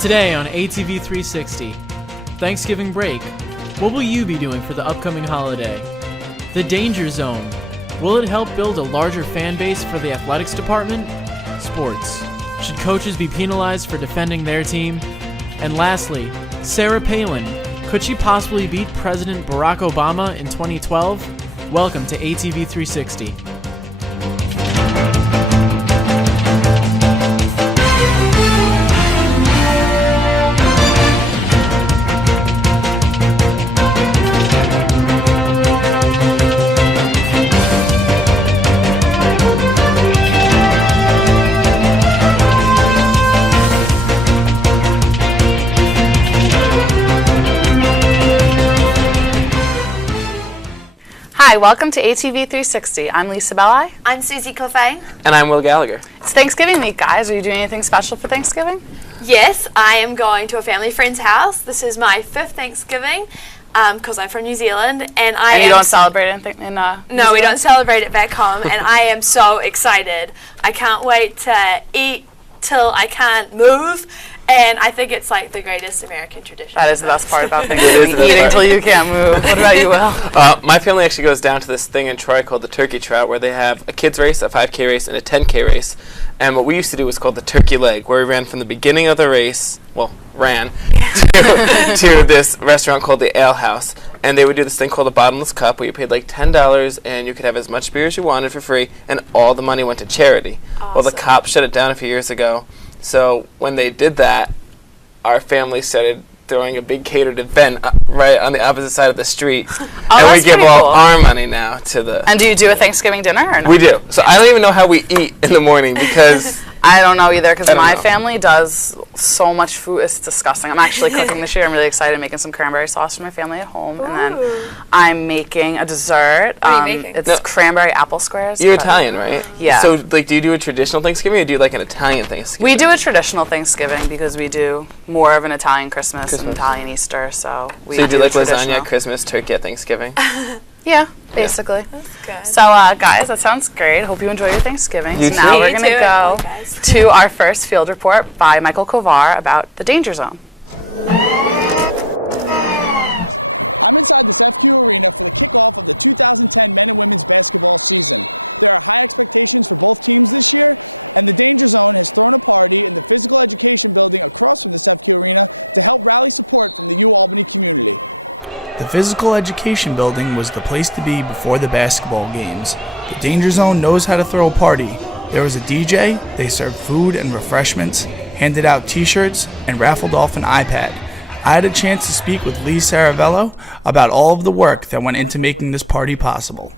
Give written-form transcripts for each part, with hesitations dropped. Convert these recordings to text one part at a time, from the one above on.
Today on ATV 360, Thanksgiving break, what will you be doing for the upcoming holiday? The Danger Zone, will it help build a larger fan base for the athletics department? Sports, should coaches be penalized for defending their team? And lastly, Sarah Palin, could she possibly beat President Barack Obama in 2012? Welcome to ATV 360. Hi, welcome to ATV 360. I'm Lisa Belli. I'm Suzy Clefay. And I'm Will Gallagher. It's Thanksgiving week, guys. Are you doing anything special for Thanksgiving? Yes, I am going to a family friend's house. This is my 5th Thanksgiving because I'm from New Zealand. And you don't celebrate anything in No, we don't celebrate it back home. And I am so excited. I can't wait to eat till I can't move. And I think it's like the greatest American tradition. That is the best part about Thanksgiving, eating until you can't move. What about you, Will? My family actually goes down to this thing in Troy called the Turkey Trot, where they have a kids race, a 5K race, and a 10K race. And what we used to do was called the turkey leg, where we ran from the beginning of the race, to this restaurant called the Ale House. And they would do this thing called a bottomless cup, where you paid like $10 and you could have as much beer as you wanted for free, and all the money went to charity. Awesome. Well, the cops shut it down a few years ago. So when they did that, our family started throwing a big catered event right on the opposite side of the street. And we give all our money now to the... And do you do a Thanksgiving dinner or no? We do. So I don't even know how we eat in the morning because... I don't know either because my family does so much food. It's disgusting. I'm actually cooking this year. I'm really excited. I'm making some cranberry sauce for my family at home. Ooh. And then I'm making a dessert. What are you making? It's cranberry apple squares. You're Italian, right? Yeah. So like, do you do a traditional Thanksgiving or do you like an Italian Thanksgiving? We do a traditional Thanksgiving because we do more of an Italian Christmas. And Italian Easter. So you do like lasagna, Christmas, turkey at Thanksgiving? Yeah, basically. That's good. So, guys, that sounds great. Hope you enjoy your Thanksgiving. You So now too. we're going to go to our first field report by Michael Kovar about the Danger Zone. The physical education building was the place to be before the basketball games. The Danger Zone knows how to throw a party. There was a DJ, they served food and refreshments, handed out t-shirts, and raffled off an iPad. I had a chance to speak with Lee Saravello about all of the work that went into making this party possible.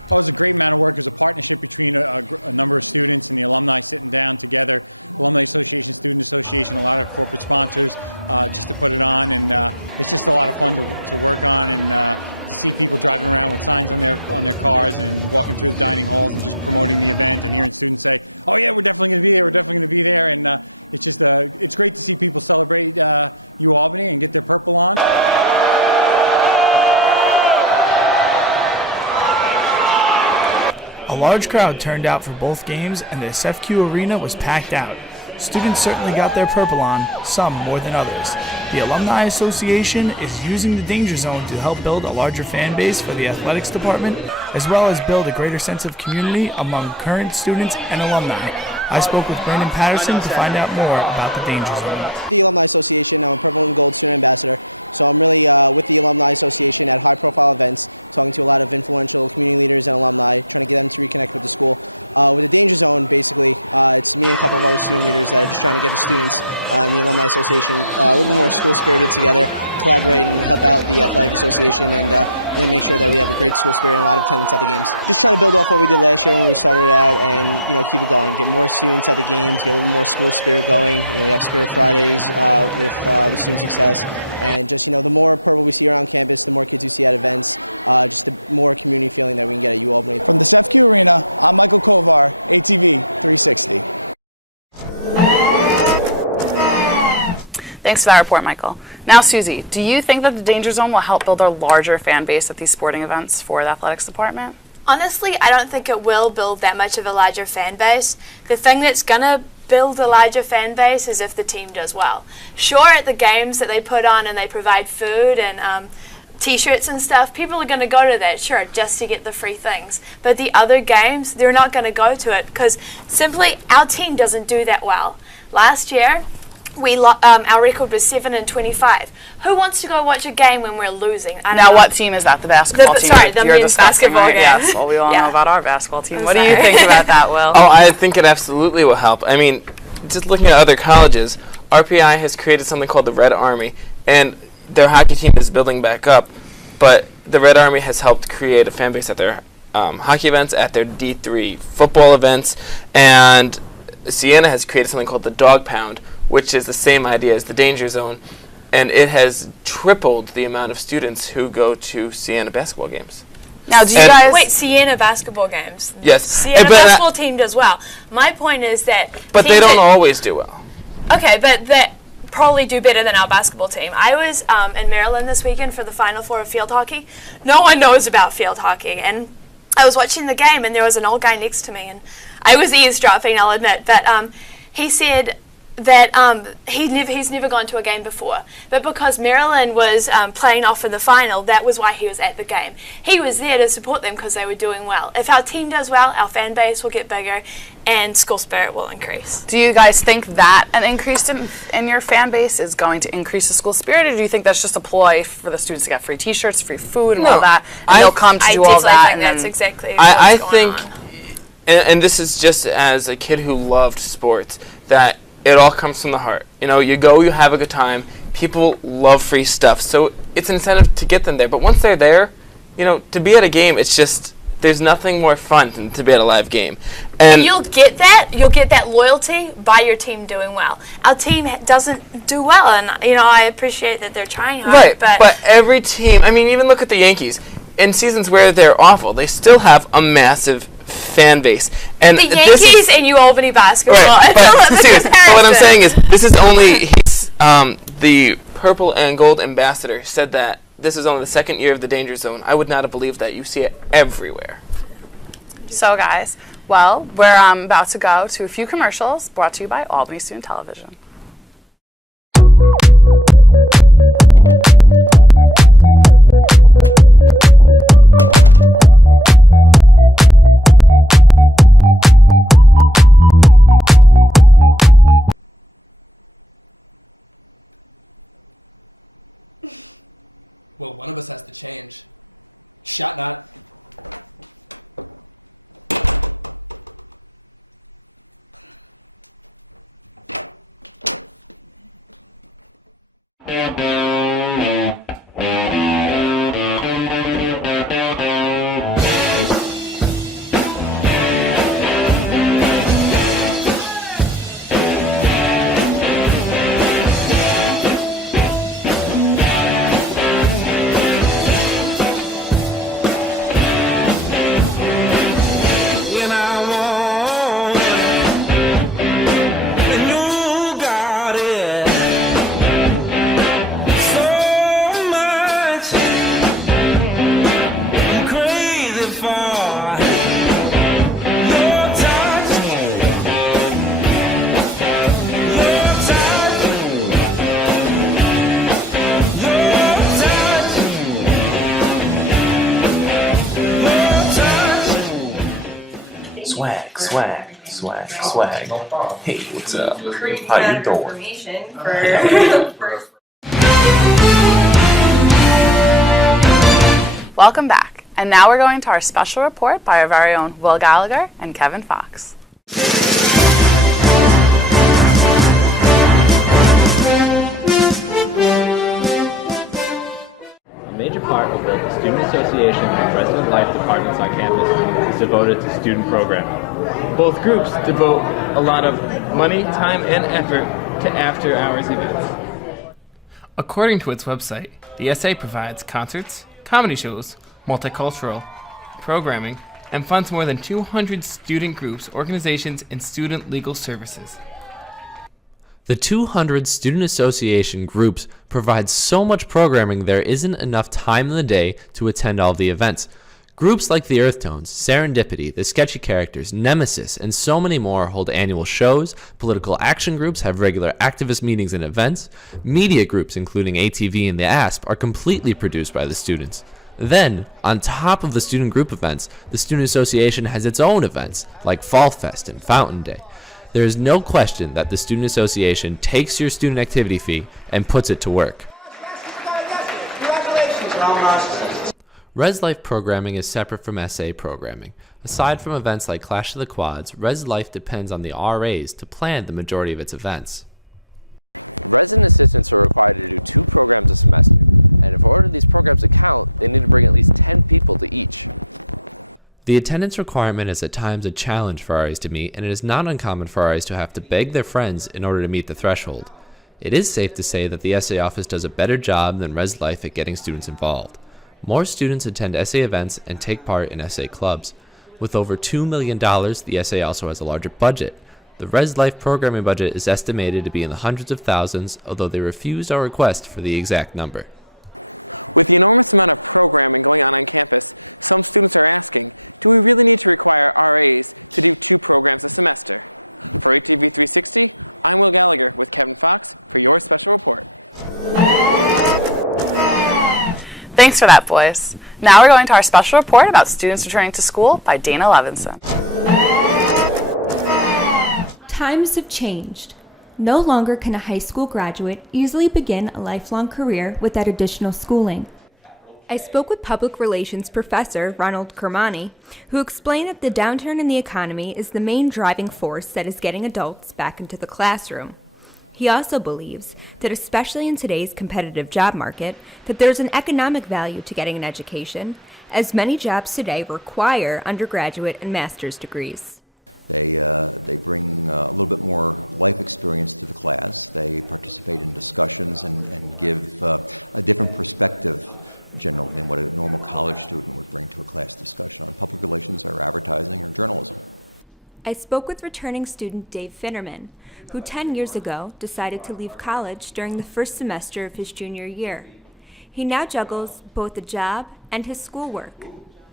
A large crowd turned out for both games, and the SFQ arena was packed out. Students certainly got their purple on, some more than others. The Alumni Association is using the Danger Zone to help build a larger fan base for the athletics department, as well as build a greater sense of community among current students and alumni. I spoke with Brandon Patterson to find out more about the Danger Zone. Thanks for that report, Michael. Now, Suzy, do you think that the Danger Zone will help build a larger fan base at these sporting events for the athletics department? Honestly, I don't think it will build that much of a larger fan base. The thing that's going to build a larger fan base is if the team does well. Sure, at the games that they put on and they provide food and T-shirts and stuff, people are going to go to that, sure, just to get the free things. But the other games, they're not going to go to it because simply our team doesn't do that well. Last year, our record was 7-25. Who wants to go watch a game when we're losing? Now, what team is that? The basketball team? Sorry, the men's basketball game. Yes, well, we all know about our basketball team. What do you sorry. think about that, Will? Oh, I think it absolutely will help. I mean, just looking at other colleges, RPI has created something called the Red Army, and their hockey team is building back up, but the Red Army has helped create a fan base at their hockey events, at their D3 football events, and Siena has created something called the Dog Pound, which is the same idea as the Danger Zone, and it has tripled the amount of students who go to Siena basketball games. Now, do you guys... Wait, Siena basketball games. Yes. Siena basketball team does well. My point is that... But they don't always do well. Okay, but they probably do better than our basketball team. I was in Maryland this weekend for the Final Four of field hockey. No one knows about field hockey, and I was watching the game, and there was an old guy next to me, and I was eavesdropping, I'll admit, but he said that he's never gone to a game before, but because Maryland was playing off in the final, that was why he was at the game. He was there to support them because they were doing well. If our team does well, our fan base will get bigger and school spirit will increase. Do you guys think that an increase in your fan base is going to increase the school spirit, or do you think that's just a ploy for the students to get free T-shirts, free food, and all that, and they'll come to do all that? I think that's exactly I what's think, going on. and this is just as a kid who loved sports, that it all comes from the heart. You know, you go, you have a good time. People love free stuff, so it's an incentive to get them there. But once they're there, you know, to be at a game, it's just, there's nothing more fun than to be at a live game. And you'll get that loyalty by your team doing well. Our team doesn't do well, and you know, I appreciate that they're trying hard. right, but but every team, I mean, even look at the Yankees. In seasons where they're awful, they still have a massive fan base. And the Yankees and you Albany basketball. Right, but seriously, but what I'm comparison. saying is, this is only the purple and gold ambassador said that this is only the second year of the Danger Zone. I would not have believed that. You see it everywhere. So, guys, well, we're about to go to a few commercials brought to you by Albany Student Television. Swag. Hey, what's up? How you doing? Welcome back. And now we're going to our special report by our very own Will Gallagher and Kevin Fox. A major part of both the Student Association and Resident Life departments on campus is devoted to student programming. Both groups devote a lot of money, time, and effort to after-hours events. According to its website, the SA provides concerts, comedy shows, multicultural programming, and funds more than 200 student groups, organizations, and student legal services. The 200 Student Association groups provide so much programming there isn't enough time in the day to attend all the events. Groups like the Earthtones, Serendipity, the Sketchy Characters, Nemesis, and so many more hold annual shows. Political action groups have regular activist meetings and events. Media groups, including ATV and the ASP, are completely produced by the students. Then, on top of the student group events, the Student Association has its own events, like Fall Fest and Fountain Day. There is no question that the Student Association takes your student activity fee and puts it to work. Res Life programming is separate from SA programming. Aside from events like Clash of the Quads, Res Life depends on the RAs to plan the majority of its events. The attendance requirement is at times a challenge for RAs to meet, and it is not uncommon for RAs to have to beg their friends in order to meet the threshold. It is safe to say that the SA office does a better job than Res Life at getting students involved. More students attend SA events and take part in SA clubs. With over $2 million, the SA also has a larger budget. The Res Life programming budget is estimated to be in the hundreds of thousands, although they refused our request for the exact number. Thanks for that, boys. Now we're going to our special report about students returning to school by Dana Levinson. Times have changed. No longer can a high school graduate easily begin a lifelong career without additional schooling. I spoke with public relations professor Ronald Kermani, who explained that the downturn in the economy is the main driving force that is getting adults back into the classroom. He also believes that, especially in today's competitive job market, that there's an economic value to getting an education, as many jobs today require undergraduate and master's degrees. I spoke with returning student Dave Finnerman, who 10 years ago decided to leave college during the first semester of his junior year. He now juggles both a job and his schoolwork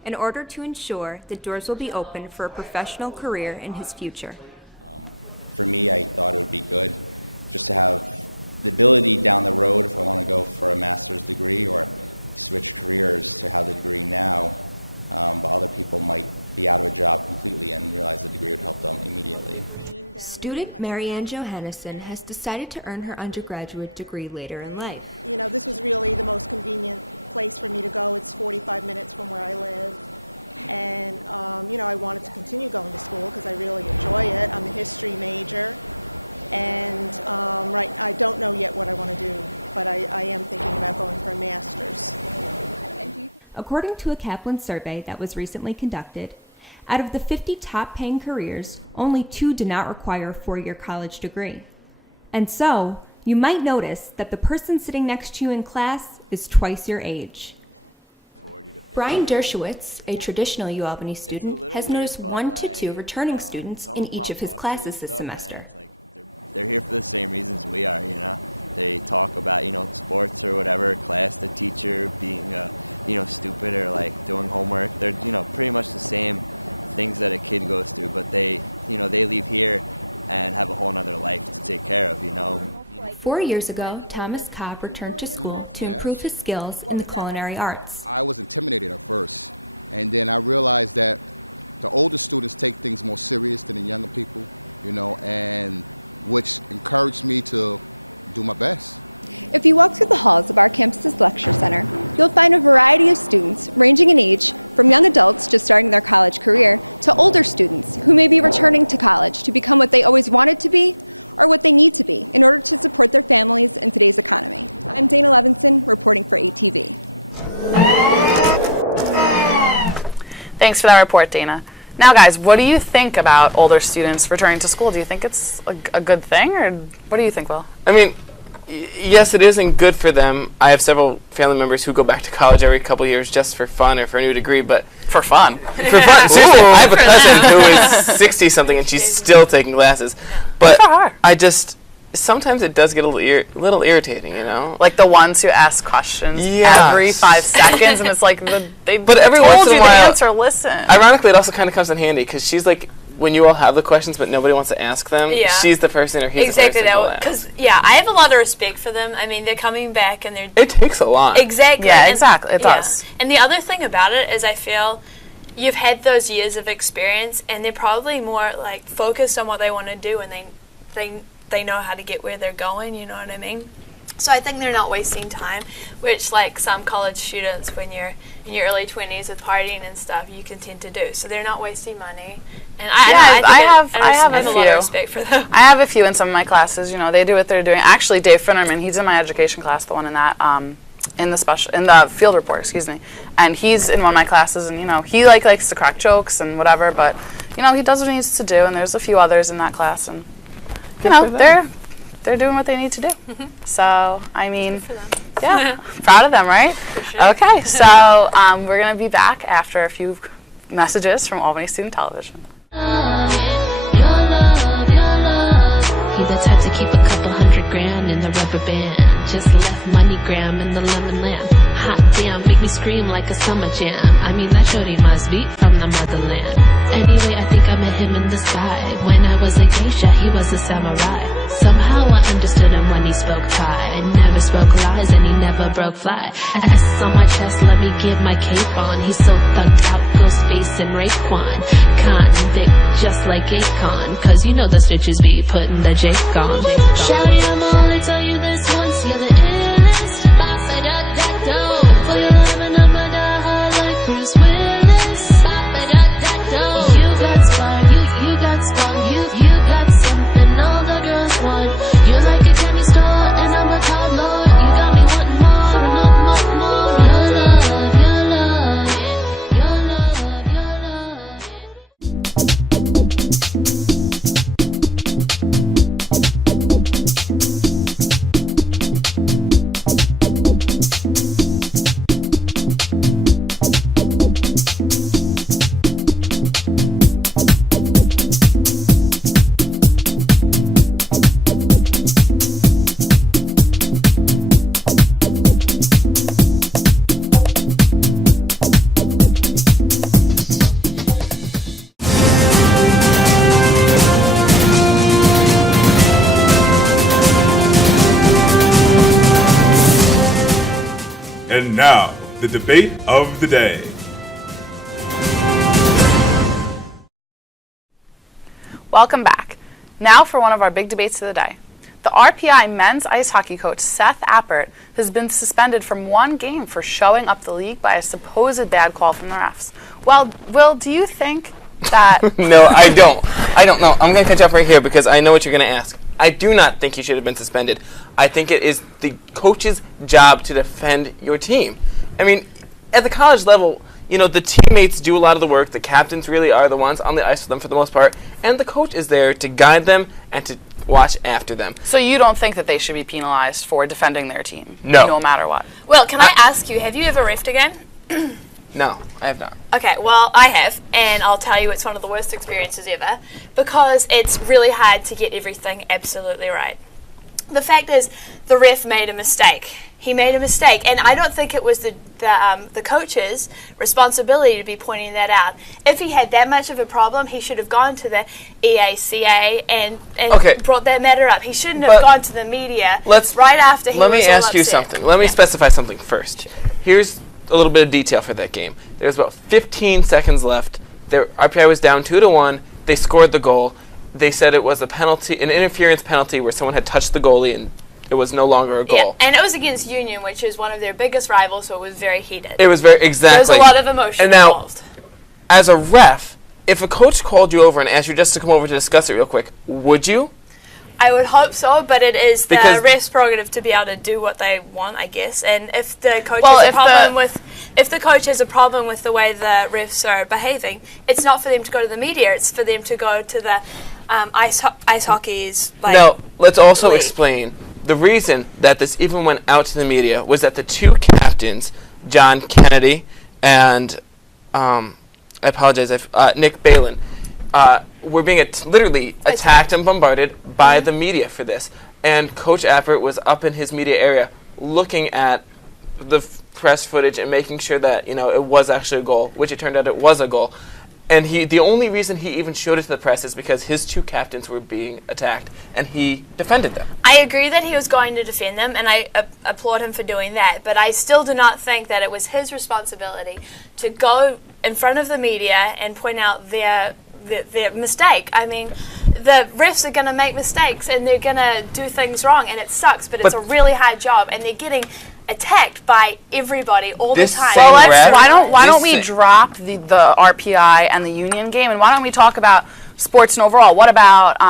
in order to ensure that doors will be open for a professional career in his future. Student Marianne Johannesson has decided to earn her undergraduate degree later in life. According to a Kaplan survey that was recently conducted, out of the 50 top-paying careers, only 2 did not require a 4-year college degree. And so, you might notice that the person sitting next to you in class is twice your age. Brian Dershowitz, a traditional UAlbany student, has noticed 1 to 2 returning students in each of his classes this semester. Four years ago, Thomas Cobb returned to school to improve his skills in the culinary arts. Thanks for that report, Dana. Now, guys, what do you think about older students returning to school? Do you think it's a good thing, or what do you think, Will? I mean, yes, it isn't good for them. I have several family members who go back to college every couple of years just for fun or for a new degree, but... For fun? For fun. Seriously, I have a cousin who is 60-something and she's still taking classes. But sometimes it does get a little irritating, Like the ones who ask questions every 5 seconds, and it's like but every told once in you a while, the answer. Listen. Ironically, it also kind of comes in handy because she's like, when you all have the questions but nobody wants to ask them, she's the person or he's the person to ask. Because I have a lot of respect for them. I mean, they're coming back and they're. It takes a lot. Exactly. Yeah, exactly. It does. And the other thing about it is, I feel you've had those years of experience, and they're probably more like focused on what they want to do, and they know how to get where they're going. You know what I mean? So I think they're not wasting time, which like some college students, when you're in your early 20s with partying and stuff, you can tend to do. So they're not wasting money. And I have a lot of respect for them. I have a few in some of my classes. They do what they're doing. Actually, Dave Finnerman, he's in my education class, the one in that in the field report, and he's in one of my classes, and he likes to crack jokes and whatever, but he does what he needs to do, and there's a few others in that class, and they're doing what they need to do. So, I mean, proud of them, right? For sure. Okay, so we're going to be back after a few messages from Albany Student Television. Your love, he the type to keep a couple $100,000 in the rubber band. Just left MoneyGram in the lemon land. Hot damn, make me scream like a summer jam. I mean, that shorty must be from the motherland. Anyway, I think I met him in the sky. When I was a geisha, he was a samurai. Somehow I understood him when he spoke Thai. Never spoke lies and he never broke fly. S on my chest, let me get my cape on. He's so thugged out, Ghostface and Raekwon. Convict just like Akon. Cause you know the stitches be putting the Jake on. Shouty, I'm only tell you this once. You're the illest boss I that dough. For your love and I'm gonna die hard like Bruce Willis. You got spark, you got spark, you got something all the girls want. You're like a candy store and I'm a top lord. You got me wanting more and more. Your love, your love, your love, your love. And now, the debate of the day. Welcome back. Now for one of our big debates of the day. The RPI men's ice hockey coach, Seth Appert, has been suspended from one game for showing up the league by a supposed bad call from the refs. Well, Will, do you think that... No, I don't. I don't know. I'm going to catch up right here because I know what you're going to ask. I do not think he should have been suspended. I think it is the coach's job to defend your team. I mean, at the college level, the teammates do a lot of the work. The captains really are the ones on the ice for them for the most part. And the coach is there to guide them and to watch after them. So you don't think that they should be penalized for defending their team? No. No matter what? Well, can I ask you, have you ever reffed a game? No, I have not. Okay, well, I have, and I'll tell you it's one of the worst experiences ever because it's really hard to get everything absolutely right. The fact is, the ref made a mistake. He made a mistake, and I don't think it was the coach's responsibility to be pointing that out. If he had that much of a problem, he should have gone to the EACA and brought that matter up. He shouldn't have gone to the media right after he was all upset. Let me ask you something. Let me specify something first. Here's a little bit of detail for that game. There was about 15 seconds left. RPI was down 2-1. They scored the goal. They said it was an interference penalty where someone had touched the goalie and it was no longer a goal. Yeah, and it was against Union, which is one of their biggest rivals, so it was very heated. It was exactly. There was a lot of emotion involved. As a ref, if a coach called you over and asked you just to come over to discuss it real quick, would you? I would hope so, but it is the ref's prerogative to be able to do what they want, I guess. And if the coach if the coach has a problem with the way the refs are behaving, it's not for them to go to the media. It's for them to go to the ice hockey's. Now, let's also explain the reason that this even went out to the media was that the two captains, John Kennedy and I apologize, Nick Balin, we're being literally attacked and bombarded by the media for this. And Coach Appert was up in his media area looking at the press footage and making sure that, it was actually a goal, which it turned out it was a goal. And the only reason he even showed it to the press is because his two captains were being attacked, and he defended them. I agree that he was going to defend them, and I applaud him for doing that. But I still do not think that it was his responsibility to go in front of the media and point out their mistake. I mean, the refs are going to make mistakes, and they're going to do things wrong, and it sucks, but it's a really hard job, and they're getting attacked by everybody all the time. Well, why don't we drop the RPI and the union game, and why don't we talk about sports and overall? What about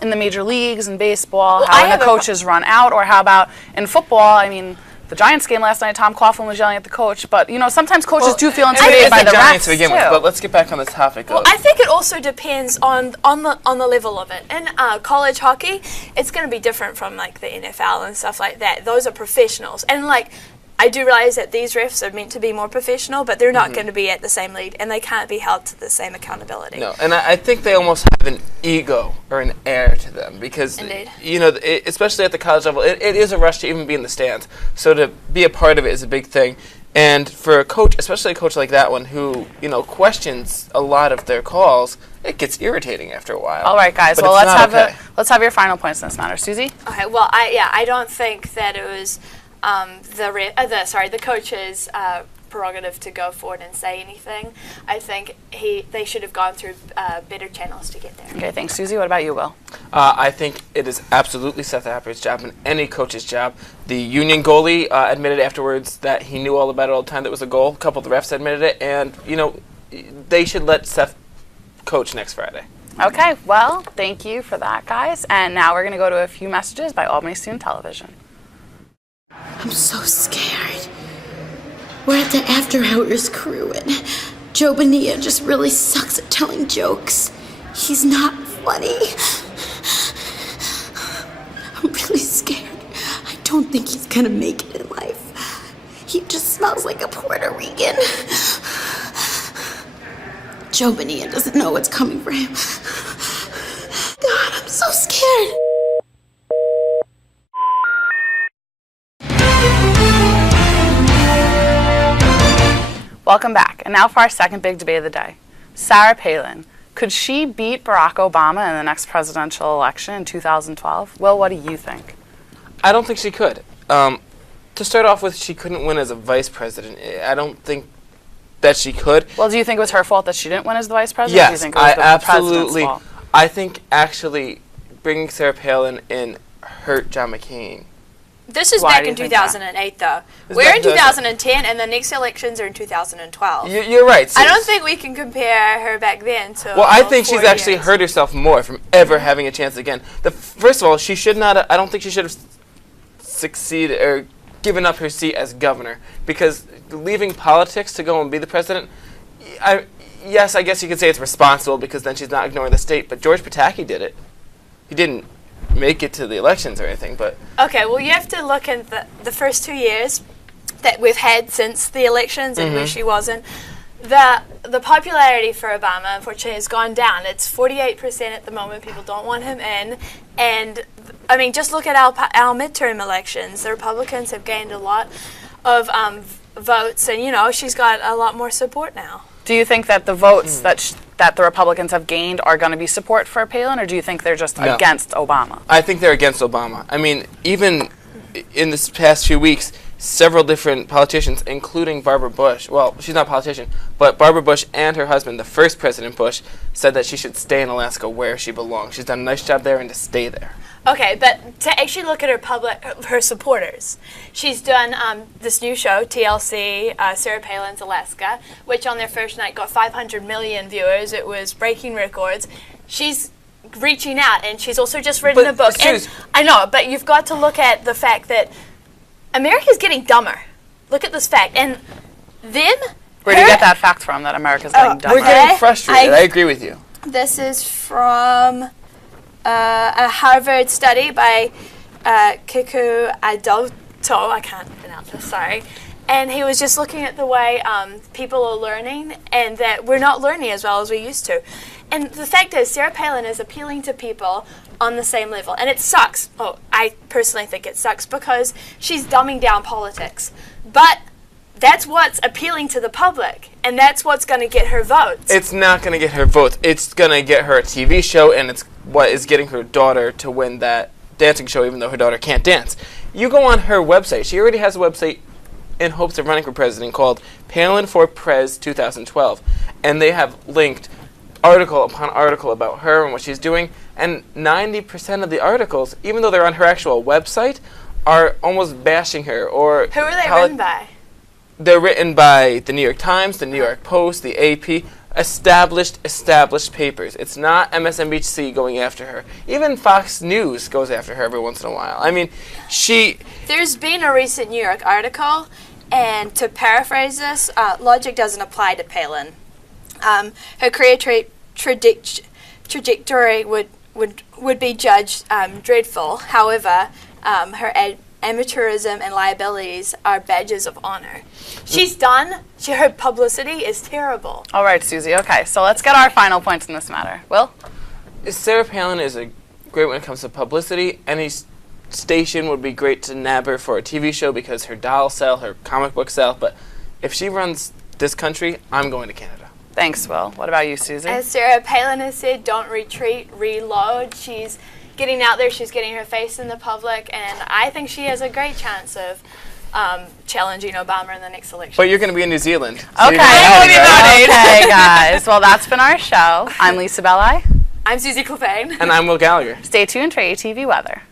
in the major leagues in baseball, how the coaches run out, or how about in football? I mean, the Giants game last night, Tom Coughlin was yelling at the coach, but sometimes coaches do feel intimidated by the refs to begin with, but let's get back on the topic. Well, I think it also depends on the level of it. In college hockey, it's going to be different from like the NFL and stuff like that. Those are professionals, and I do realize that these refs are meant to be more professional, but they're not going to be at the same lead, and they can't be held to the same accountability. No, and I think they almost have an ego or an air to them because, especially at the college level, it is a rush to even be in the stands. So to be a part of it is a big thing. And for a coach, especially a coach like that one who, questions a lot of their calls, it gets irritating after a while. All right, guys. But let's have your final points in this matter. Suzy? Okay, well, I don't think that it was the coach's prerogative to go forward and say anything. I think they should have gone through better channels to get there. Okay, thanks, Suzy. What about you, Will? I think it is absolutely Seth Appert's job and any coach's job. The union goalie admitted afterwards that he knew all about it all the time. That was a goal. A couple of the refs admitted it, and they should let Seth coach next Friday. Okay, well, thank you for that, guys. And now we're going to go to a few messages by Albany Student Television. I'm so scared. We're at the After Hours crew, and Joe Bonilla just really sucks at telling jokes. He's not funny. I'm really scared. I don't think he's gonna make it in life. He just smells like a Puerto Rican. Joe Bonilla doesn't know what's coming for him. God, I'm so scared. Welcome back. And now for our second big debate of the day. Sarah Palin. Could she beat Barack Obama in the next presidential election in 2012? Will, what do you think? I don't think she could. To start off with, she couldn't win as a vice president. I don't think that she could. Well, do you think it was her fault that she didn't win as the vice president? Yes, do you think it was the president's fault? I think actually bringing Sarah Palin in hurt John McCain. This is back in 2008, though. We're in 2010, and the next elections are in 2012. You're right. I don't think we can compare her back then to. Well, I think she's actually hurt herself more from ever having a chance again. First of all, she should not. I don't think she should have succeeded or given up her seat as governor, because leaving politics to go and be the president. Yes, I guess you could say it's responsible because then she's not ignoring the state. But George Pataki did it. He didn't make it to the elections or anything, but okay, well, you have to look at the first 2 years that we've had since the elections and where she wasn't. The popularity for Obama, unfortunately, has gone down. It's 48% at the moment. People don't want him in, and I mean, just look at our midterm elections. The Republicans have gained a lot of votes, and she's got a lot more support now. Do you think that the votes that the Republicans have gained are going to be support for Palin, or do you think they're just against Obama? I think they're against Obama. I mean, even in this past few weeks, several different politicians, including Barbara Bush, well, she's not a politician, but Barbara Bush and her husband, the first President Bush, said that she should stay in Alaska where she belongs. She's done a nice job there and to stay there. Okay, but to actually look at her supporters, she's done this new show, TLC, Sarah Palin's Alaska, which on their first night got 500 million viewers. It was breaking records. She's reaching out, and she's also just written a book. And I know, but you've got to look at the fact that America's getting dumber. Look at this fact. And then... Where do you get that fact from, that America's getting dumber? We're getting frustrated. I agree with you. This is from a Harvard study by Kiku Adoto. I can't pronounce this, sorry. And he was just looking at the way people are learning, and that we're not learning as well as we used to. And the fact is, Sarah Palin is appealing to people on the same level. And it sucks. Oh, I personally think it sucks because she's dumbing down politics. But that's what's appealing to the public. And that's what's going to get her votes. It's not going to get her votes. It's going to get her a TV show, and it's what is getting her daughter to win that dancing show, even though her daughter can't dance. You go on her website. She already has a website in hopes of running for president called Palin for Prez 2012. And they have linked article upon article about her and what she's doing. And 90% of the articles, even though they're on her actual website, are almost bashing her. Or who are they written by? They're written by the New York Times, the New York Post, the AP, established papers. It's not MSNBC going after her. Even Fox News goes after her every once in a while. I mean, There's been a recent New York article, and to paraphrase this, logic doesn't apply to Palin. Her career trajectory would be judged dreadful. However, her amateurism and liabilities are badges of honor. She's done. Her publicity is terrible. All right, Suzy. Okay, so let's get our final points in this matter. Will? Sarah Palin is great when it comes to publicity. Any station would be great to nab her for a TV show because her dolls sell, her comic books sell. But if she runs this country, I'm going to Canada. Thanks, Will. What about you, Suzy? As Sarah Palin has said, don't retreat, reload. She's getting out there, she's getting her face in the public, and I think she has a great chance of challenging Obama in the next election. But you're going to be in New Zealand. So okay, okay, guys. Well, that's been our show. I'm Lisa Belli. I'm Suzy Clefane. And I'm Will Gallagher. Stay tuned for ATV Weather.